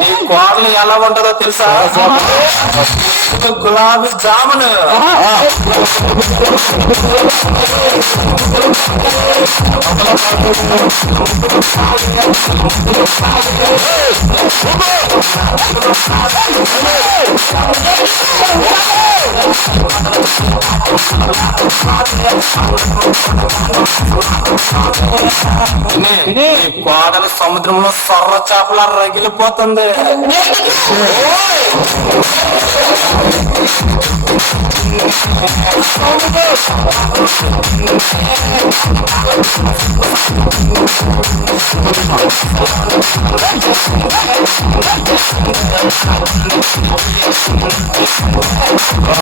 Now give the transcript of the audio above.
నీ కోడలు ఎలా ఉంటుందో తెలుసా? గులాబీ జామును. కోడలు సముద్రంలో సొర్ర చేపల రగిలిపోతుంది.